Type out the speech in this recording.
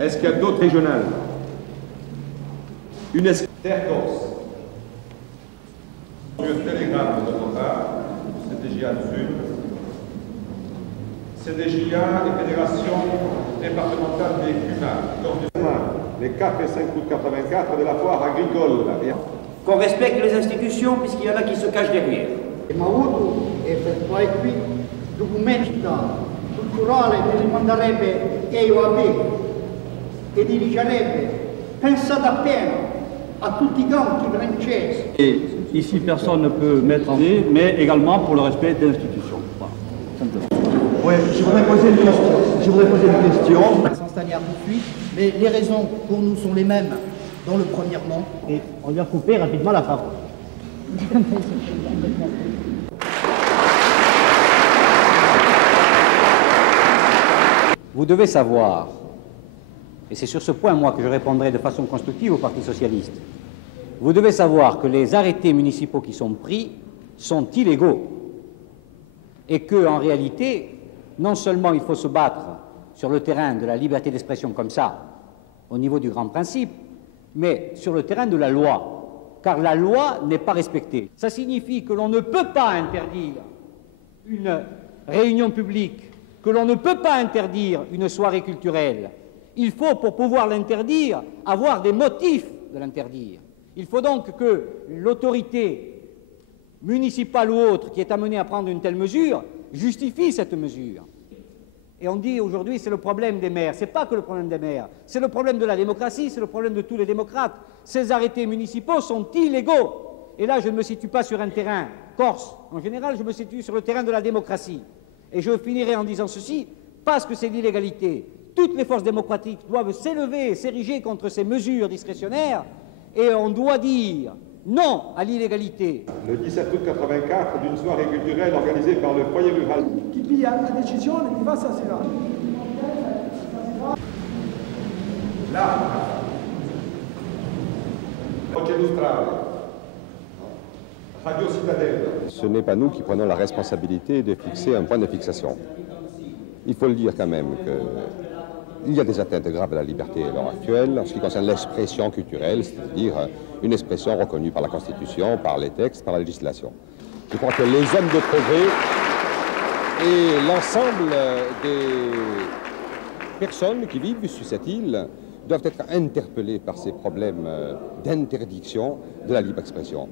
Est-ce qu'il y a d'autres régionales? Une Terre Corse. Sur télégramme de notre part, CDJA du Sud, CDJA et Fédération départementale des CUMA, les 4 et 5 août 84 de la foire agricole. Qu'on respecte les institutions puisqu'il y en a qui se cachent derrière. Abbiamo avuto e per poi qui documenti culturale che li manderebbe EUAB e dirigerebbe, pensate appena a tutti i campi francesi. Et ici, personne ne peut mettre en nez, mais également pour le respect des institutions. Voilà, simplement. Oui, je voudrais poser une question. S'installer à poursuite, mais les raisons pour nous sont les mêmes dans le premièrement. Et on lui a coupé rapidement la parole. Vous devez savoir, et c'est sur ce point, moi, que je répondrai de façon constructive au Parti socialiste, vous devez savoir que les arrêtés municipaux qui sont pris sont illégaux et qu'en réalité, non seulement il faut se battre sur le terrain de la liberté d'expression comme ça, au niveau du grand principe, mais sur le terrain de la loi, car la loi n'est pas respectée. Ça signifie que l'on ne peut pas interdire une réunion publique, que l'on ne peut pas interdire une soirée culturelle. Il faut, pour pouvoir l'interdire, avoir des motifs de l'interdire. Il faut donc que l'autorité municipale ou autre qui est amenée à prendre une telle mesure justifie cette mesure. Et on dit aujourd'hui c'est le problème des maires. Ce n'est pas que le problème des maires, c'est le problème de la démocratie, c'est le problème de tous les démocrates. Ces arrêtés municipaux sont illégaux. Et là, je ne me situe pas sur un terrain corse. En général, je me situe sur le terrain de la démocratie. Et je finirai en disant ceci, parce que c'est l'illégalité. Toutes les forces démocratiques doivent s'élever et s'ériger contre ces mesures discrétionnaires. Et on doit dire non à l'illégalité. Le 17 août 84, d'une soirée culturelle organisée par le foyer rural. Chi piglia la decisione di far stasera. Là, Radio Citadelle. Ce n'est pas nous qui prenons la responsabilité de fixer un point de fixation. Il faut le dire quand même qu'il y a des atteintes graves à la liberté à l'heure actuelle en ce qui concerne l'expression culturelle, c'est-à-dire une expression reconnue par la Constitution, par les textes, par la législation. Je crois que les hommes de progrès et l'ensemble des personnes qui vivent sur cette île doivent être interpellées par ces problèmes d'interdiction de la libre expression.